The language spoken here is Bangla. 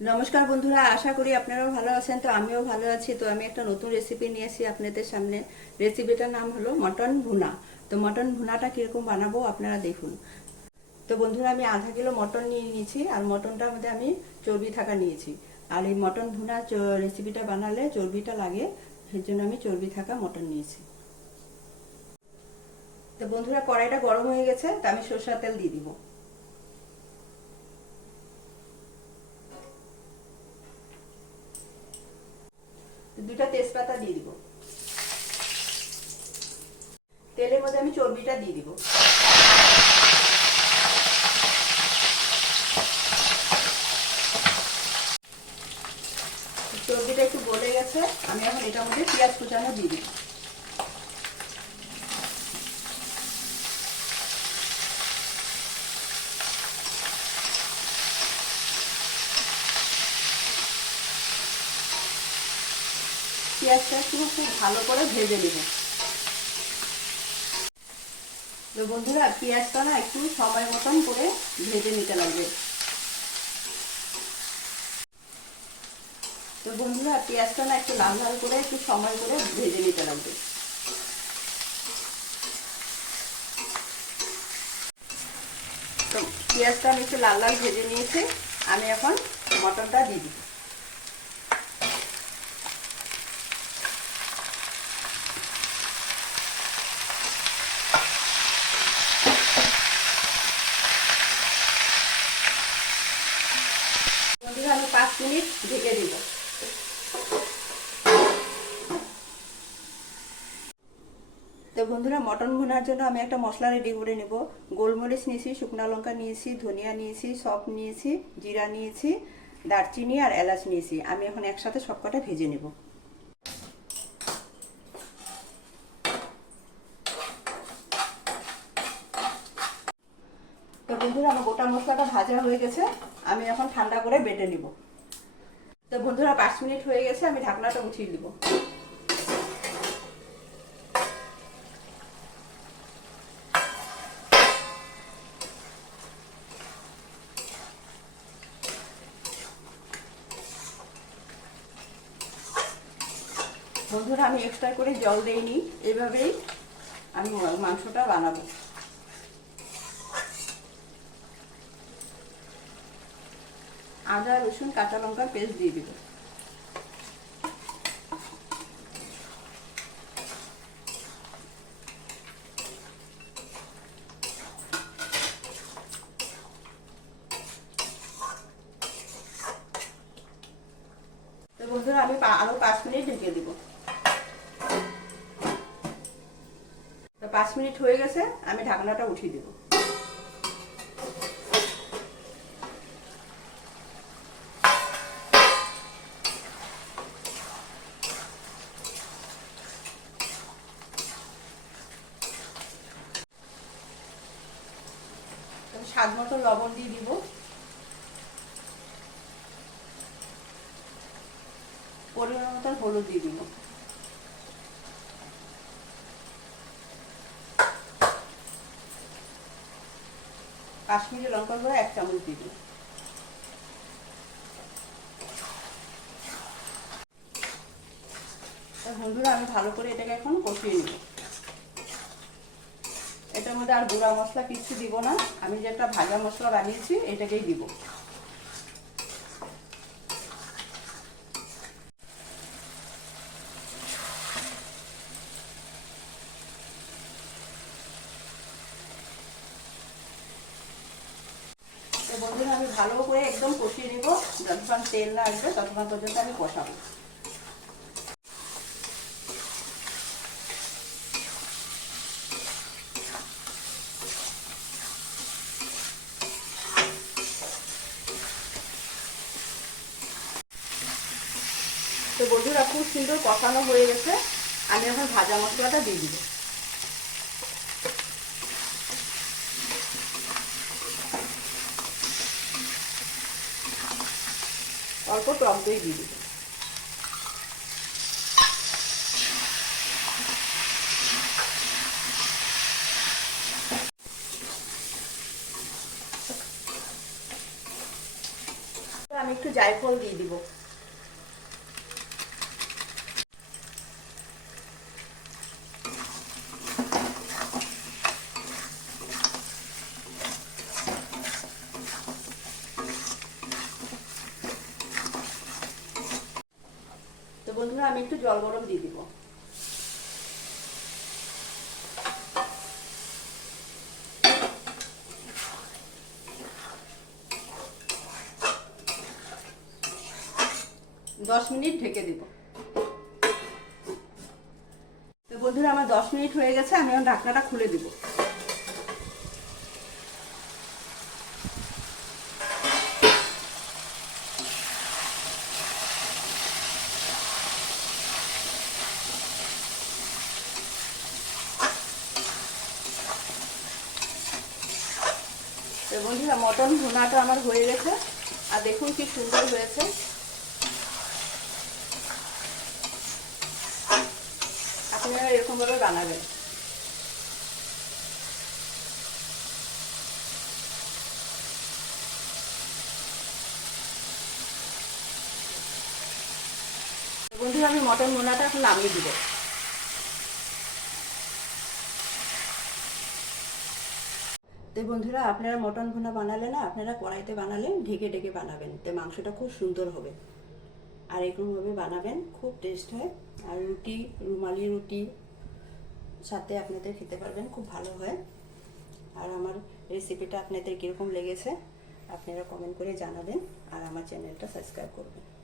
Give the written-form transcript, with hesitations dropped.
নমস্কার বন্ধুরা, আশা করি আপনারাও ভালো আছেন। তো আমিও ভালো আছি। তো আমি একটা নতুন রেসিপি নিয়ে এসেছি আপনাদের সামনে। রেসিপিটার নাম হলো মটন ভুনা। তো মটন ভুনাটা কিরকম বানাবো আপনারা দেখুন। তো বন্ধুরা, আমি আধা কিলো মটন নিয়ে নিয়েছি, আর মটনটার মধ্যে আমি চর্বি থাকা নিয়েছি। আর এই মটন ভুনা রেসিপিটা বানালে চর্বিটা লাগে, সেই জন্য আমি চর্বি থাকা মটন নিয়েছি। তো বন্ধুরা, কড়াইটা গরম হয়ে গেছে, তো আমি সরষের তেল দিয়ে দিব। দুটা তেজপাতা দিয়ে দিব। তেলের মধ্যে আমি চর্বিটা দিয়ে দিব। চর্বিটা একটু গলে গেছে, আমি এখন এটার মধ্যে পেঁয়াজ কুচানো দিয়ে দিব। পেঁয়াজটা একটু খুব ভালো করে ভেজে নেব। তো বন্ধুরা, পেঁয়াজটা না একটু সময় মতন করে ভেজে নিতে লাগবে। তো বন্ধুরা, পেঁয়াজটা না একটু লাল লাল করে একটু সময় করে ভেজে নিতে লাগবে। তো পেঁয়াজটা আমি একটু লাল লাল ভেজে নিয়েছি, আমি এখন মটনটা দিয়ে দিই। বন্ধুরা, আমি 5 মিনিট ঢেকে দিব। তো বন্ধুরা, মটন ভুনার জন্য আমি একটা মশলা রেডি করে নেব। গোলমরিচ নিয়েছি, শুকনো লঙ্কা নিয়েছি, ধনিয়া নিয়েছি, সব নিয়েছি, জিরা নিয়েছি, দারচিনি আর এলাচ নিয়েছি। আমি এখন একসাথে সবকটা ভেজে নেব। তো বন্ধুরা, আমার গোটা মশলাটা ভাজা হয়ে গেছে, আমি এখন ঠান্ডা করে বেটে নিব। তো বন্ধুরা, 5 মিনিট হয়ে গেছে, আমি ঢাকনাটা উঠিয়ে দিব। বন্ধুরা, আমি এক্সট্রা করে জল দেইনি, এভাবেই আমি মাংসটা বানাবো। আদা রসুন কাঁচা লঙ্কার পেস্ট দিয়ে দিব। তো বন্ধুরা, আমি আরো 5 মিনিট ঢেকে দিব। তো 5 মিনিট হয়ে গেছে, আমি ঢাকনাটা উঠিয়ে দিব। স্বাদ মতো লবণ দিয়ে দিব। পরিমাণ মতো হলুদ দিয়ে দিব। কাশ্মীরি লঙ্কার গুঁড়ো 1 চামচ দিয়ে দিব। বন্ধুরা, আমি ভালো করে এটাকে এখন কষিয়ে নিব। এটার মধ্যে আর গুঁড়া মশলা কিছু দিব না, আমি যে একটা ভাজা মশলা বানিয়েছি এটাকেই দিব। তো বন্ধুরা, আমি ভালো করে একদম কষিয়ে নিব, যতক্ষণ তেল না আসবে ততক্ষণ পর্যন্ত আমি কষাবো। তো বন্ধুরা, খুব সুন্দর কষানো হয়ে গেছে, আমি এখন ভাজা মশলাটা দিয়ে দিব। অল্প টক দই দিয়ে দিব। আমি একটু একটু জায়ফল দিয়ে দিব। তো বন্ধুরা আমি একটু জল গরম দিয়ে দিব। দশ মিনিট ঢেকে দিব। তো বন্ধুরা আমার 10 মিনিট হয়ে গেছে, আমি এখন ঢাকনাটা খুলে দিব। তো বন্ধুরা মটন ভুনাটা আমার হয়ে গেছে, আর দেখুন কি সুন্দর হয়েছে। আপনারা এরকম ভাবে বানাবেন। বন্ধুরা আমি মটন ভুনাটা এখন নামিয়ে দিব। তো বন্ধুরা আপনারা মটন ভুনা বানালে না, আপনারা কড়াইতে বানালে ঢেকে ঢেকে বানাবেন, তো মাংসটা খুব সুন্দর হবে। আর এরকমভাবে বানাবেন, খুব টেস্ট হয়। আর রুটি, রুমালি রুটি সাথে আপনাদের খেতে পারবেন, খুব ভালো হয়। আর আমার রেসিপিটা আপনাদের কীরকম লেগেছে আপনারা কমেন্ট করে জানাবেন, আর আমার চ্যানেলটা সাবস্ক্রাইব করবেন।